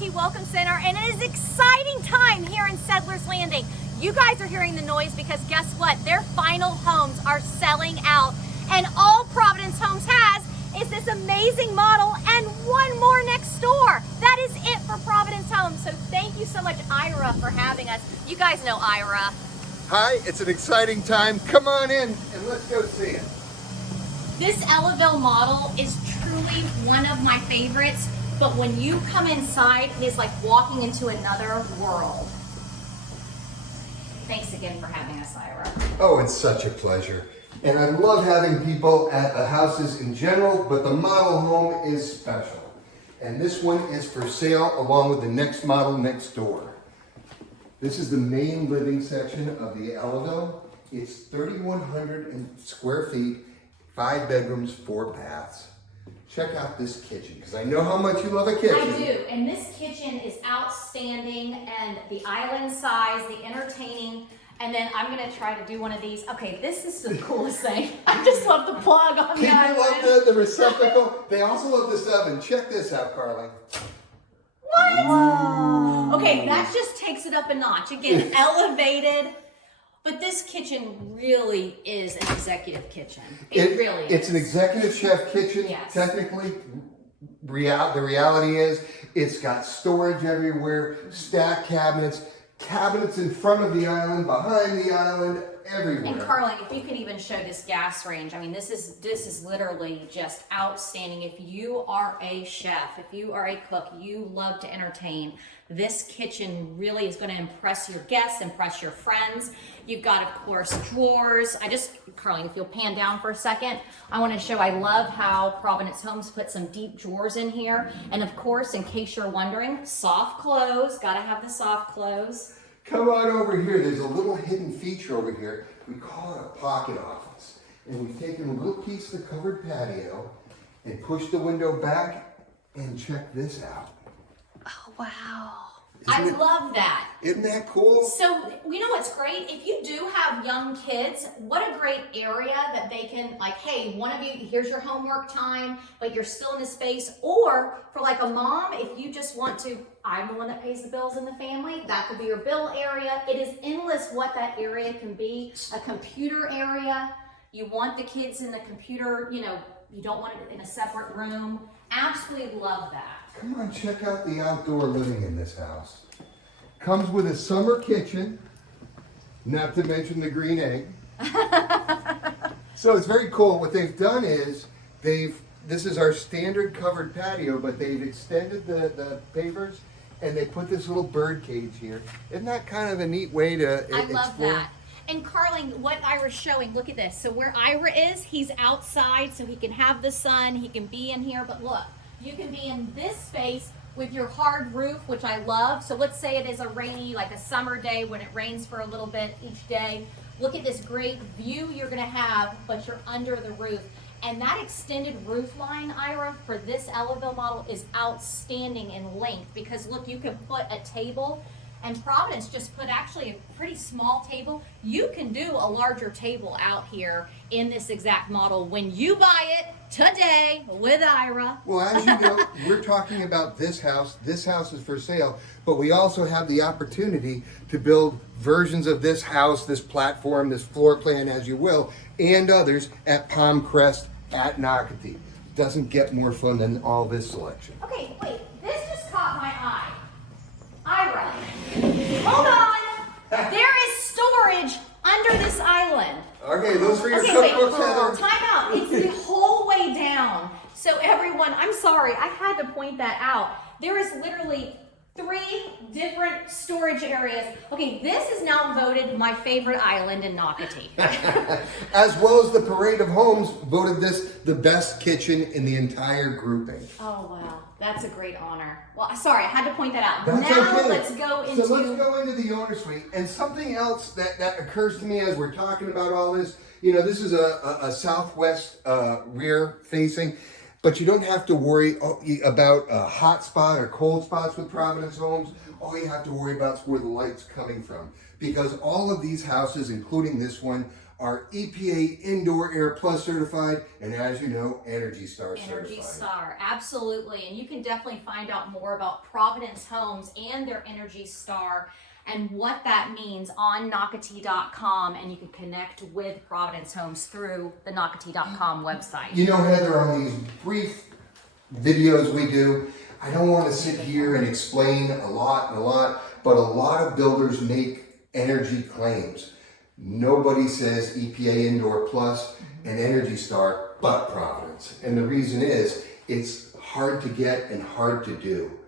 Nocatee Welcome Center, and it is exciting time here in Settlers Landing. You guys are hearing the noise because guess what? Their final homes are selling out, and all Providence Homes has is this amazing model and one more next door. That is it for Providence Homes. So thank you so much, Ira, for having us. You guys know Ira. Hi, it's an exciting time. Come on in and let's go see it. This Ellaville model is truly one of my favorites, but when you come inside, it is like walking into another world. Thanks again for having us, Ira. Oh, it's such a pleasure. And I love having people at the houses in general, but the model home is special. And this one is for sale along with the next model next door. This is the main living section of the Ellaville. It's 3,100 square feet, 5 bedrooms, 4 baths. Check out this kitchen, because I know how much you love a kitchen. I do, and this kitchen is outstanding, and the island size, the entertaining, and then I'm gonna try to do one of these. Okay, this is the coolest thing. I just love the plug on the People island. love the receptacle. They also love this oven. Check this out, Carly. What? Whoa. Okay, that just takes it up a notch. Again, elevated. But this kitchen really is an executive kitchen. It really is. It's an executive chef kitchen. Yes. Technically, the reality is it's got storage everywhere, stacked cabinets in front of the island, behind the island, everywhere. And Carly, if you can even show this gas range, I mean, this is literally just outstanding. If you are a chef, if you are a cook, you love to entertain, this kitchen really is going to impress your guests, impress your friends. You've got, of course, drawers. Carly, if you'll pan down for a second, I want to show, I love how Providence Homes put some deep drawers in here. And of course, in case you're wondering, soft close, got to have the soft close. Come on over here. There's a little hidden feature over here. We call it a pocket office. And we've taken a little piece of the covered patio and pushed the window back, and check this out. Oh, wow. I love that. Isn't that cool? So, you know what's great? If you do have young kids, what a great area that they can, like, hey, one of you, here's your homework time, but you're still in a space. Or for like a mom, if you just want to, I'm the one that pays the bills in the family, that could be your bill area. It is endless what that area can be. A computer area. You want the kids in the computer, you don't want it in a separate room. Absolutely love that. Come on, check out the outdoor living in this house. Comes with a summer kitchen, not to mention the green egg. So it's very cool. What they've done is, this is our standard covered patio, but they've extended the pavers and they put this little bird cage here. Isn't that kind of a neat way to explore? I love that. And Carly, what Ira's showing, look at this. So where Ira is, he's outside so he can have the sun, he can be in here, but look, you can be in this space with your hard roof, which I love. So let's say it is a rainy, like a summer day when it rains for a little bit each day. Look at this great view you're gonna have, but you're under the roof. And that extended roof line, Ira, for this Ellaville model is outstanding in length because look, you can put a table, and Providence just put actually a pretty small table. You can do a larger table out here in this exact model when you buy it today with Ira. Well, as you know, we're talking about this house. This house is for sale, but we also have the opportunity to build versions of this house, this platform, this floor plan, as you will, and others at Palm Crest at Nocatee. Doesn't get more fun than all this selection. Okay, wait, this just caught my eye. Ira, hold on. There is storage under this island. Okay, those for your Okay, cookbooks, wait, Heather. time out. It's the whole way down. So everyone, I'm sorry, I had to point that out. There is literally 3 different storage areas. Okay, this is now voted my favorite island in Nocatee. As well as the Parade of Homes voted this the best kitchen in the entire grouping. Oh, wow. That's a great honor. Well, sorry, I had to point that out. That's now okay. let's go into... So let's go into the owner suite. And something else that occurs to me as we're talking about all this, this is a southwest rear facing, but you don't have to worry about a hot spot or cold spots with Providence Homes. All you have to worry about is where the light's coming from. Because all of these houses, including this one, are EPA Indoor Air Plus certified, and as you know, Energy Star certified. Energy Star, absolutely. And you can definitely find out more about Providence Homes and their Energy Star and what that means on Nocatee.com, and you can connect with Providence Homes through the Nocatee.com website. You know, Heather, on these brief videos we do, I don't want to sit here and explain a lot, but a lot of builders make energy claims. Nobody says EPA Indoor Plus and Energy Star but Providence. And the reason is, it's hard to get and hard to do.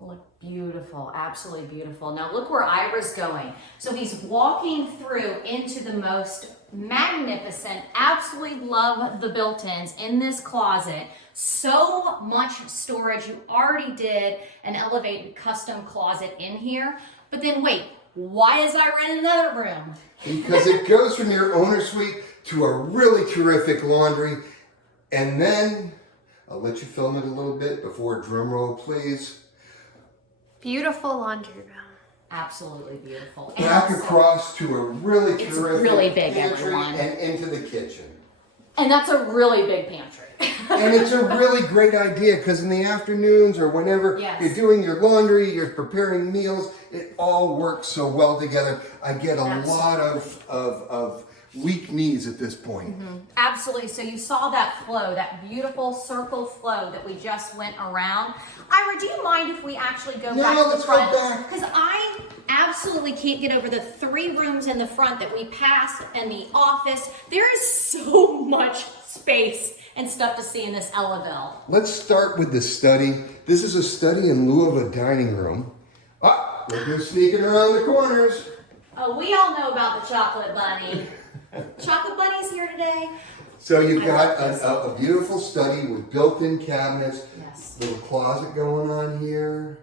Look beautiful, absolutely beautiful. Now look where Ira's going. So he's walking through into the most magnificent, absolutely love the built-ins in this closet. So much storage. You already did an elevated custom closet in here. But then wait, why is Ira in another room? Because it goes from your owner suite to a really terrific laundry. And then, I'll let you film it a little bit before drum roll, please. Beautiful laundry room. Absolutely beautiful. Back across to a really terrific really big, pantry everyone. and into the kitchen. And that's a really big pantry. And it's a really great idea because in the afternoons or whenever Yes. you're doing your laundry, you're preparing meals, it all works so well together. I get a lot of weak knees at this point. Absolutely. So you saw that flow, that beautiful circle flow that we just went around. Ira, do you mind if we actually go back to the let's front? go back. Because I absolutely can't get over the 3 rooms in the front that we passed and the office. There is so much space and stuff to see in this Ellaville. Let's start with the study. This is a study in lieu of a dining room. Ah, look who's sneaking around the corners. Oh, we all know about the chocolate bunny. Chocolate bunny's here today. So you've got a beautiful study with built-in cabinets, Yes. little closet going on here.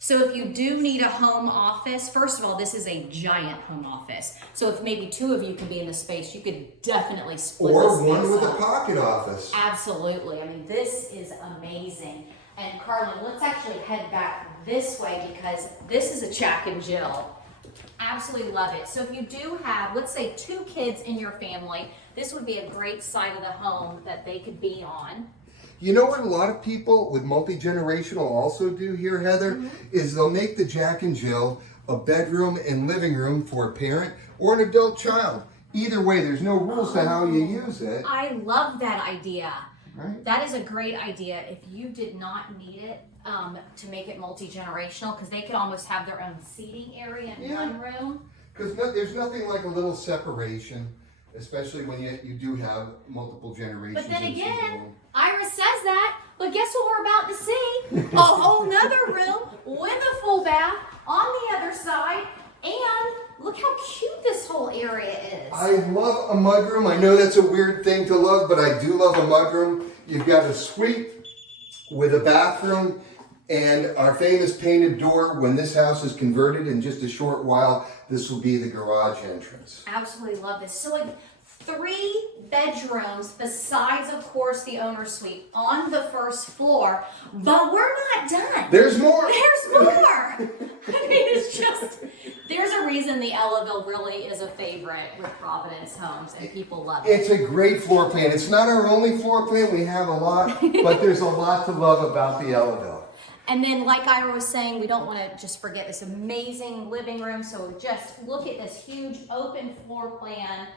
So if you do need a home office, first of all, this is a giant home office. So if maybe 2 of you can be in the space, you could definitely split this Or one space with a up. pocket office. Absolutely. I mean, this is amazing. And Carlin, let's actually head back this way because this is a Jack and Jill. Absolutely love it. So if you do have, let's say 2 kids in your family, this would be a great side of the home that they could be on. You know what a lot of people with multi-generational also do here, Heather, is they'll make the Jack and Jill a bedroom and living room for a parent or an adult child. Either way, there's no rules to how you use it. I love that idea. Right? That is a great idea. If you did not need it to make it multi-generational, because they could almost have their own seating area in one room. Because there's nothing like a little separation, especially when you do have multiple generations. But then in a single again, room. Ira says that, but guess what we're about to see? A whole nother room with a full bath on the other side, and look how cute this whole area is. I love a mudroom. I know that's a weird thing to love, but I do love a mudroom. You've got a suite with a bathroom and our famous painted door. When this house is converted in just a short while, this will be the garage entrance. Absolutely love this. So like 3 bedrooms besides, of course, the owner suite on the first floor, but we're not done. There's more. There's more. I mean, it's just, there's a reason the Ellaville really is a favorite with Providence Homes and people love it. It's a great floor plan. It's not our only floor plan. We have a lot, but there's a lot to love about the Ellaville. And then, like Ira was saying, we don't want to just forget this amazing living room. So just look at this huge open floor plan.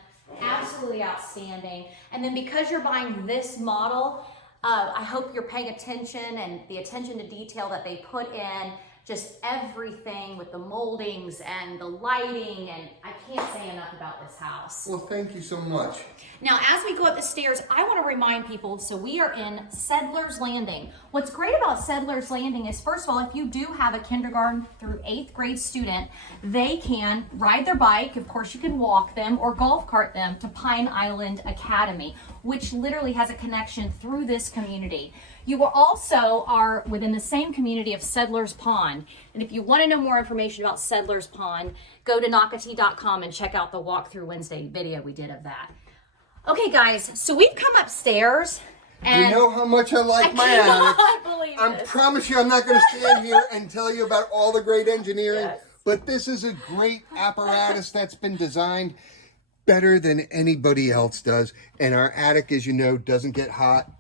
Absolutely outstanding. And then because you're buying this model, I hope you're paying attention and the attention to detail that they put in. Just everything with the moldings and the lighting, and I can't say enough about this house. Well, thank you so much. Now, as we go up the stairs, I want to remind people, so we are in Settlers Landing. What's great about Settlers Landing is, first of all, if you do have a kindergarten through 8th grade student, they can ride their bike, of course you can walk them, or golf cart them to Pine Island Academy, which literally has a connection through this community. You also are within the same community of Settlers Pond. And if you want to know more information about Settlers Pond, go to Nocatee.com and check out the Walkthrough Wednesday video we did of that. Okay, guys, so we've come upstairs. And you know how much I like my attic. I promise you I'm not going to stand here and tell you about all the great engineering, but this is a great apparatus that's been designed. better than anybody else does. And our attic, as you know, doesn't get hot.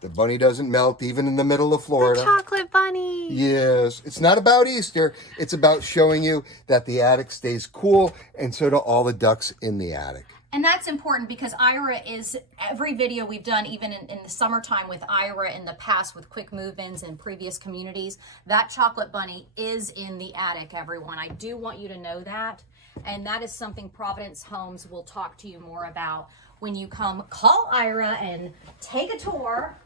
The bunny doesn't melt even in the middle of Florida. The chocolate bunny. Yes, it's not about Easter. It's about showing you that the attic stays cool, and so do all the ducks in the attic. And that's important because Ira is, every video we've done, even in the summertime with Ira in the past with quick move-ins in previous communities, that chocolate bunny is in the attic, everyone. I do want you to know that. And that is something Providence Homes will talk to you more about when you come call Ira and take a tour.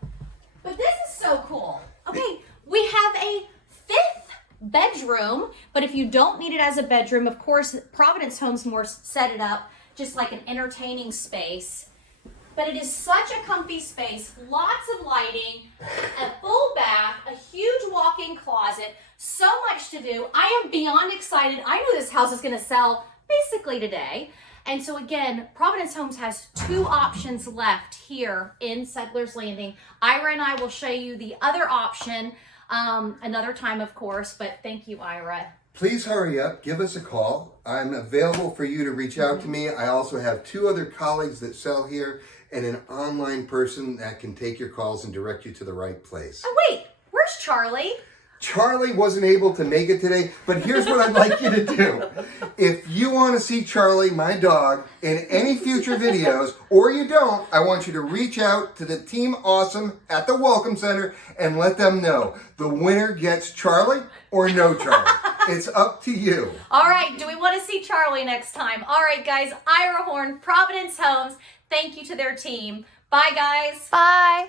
But this is so cool. Okay, we have a 5th bedroom, but if you don't need it as a bedroom, of course, Providence Homes more set it up just like an entertaining space. But it is such a comfy space, lots of lighting, a full bath, a huge walk-in closet, so much to do. I am beyond excited. I know this house is gonna sell basically today. And so again, Providence Homes has 2 options left here in Settlers Landing. Ira and I will show you the other option another time, of course, but thank you, Ira. Please hurry up, give us a call. I'm available for you to reach out to me. I also have 2 other colleagues that sell here and an online person that can take your calls and direct you to the right place. Oh wait, where's Charlie? Charlie wasn't able to make it today, but here's what I'd like you to do. If you want to see Charlie, my dog, in any future videos, or you don't, I want you to reach out to the Team Awesome at the Welcome Center and let them know. The winner gets Charlie or no Charlie. It's up to you. All right, do we want to see Charlie next time? All right, guys, Ira Horn, Providence Homes, thank you to their team. Bye, guys. Bye.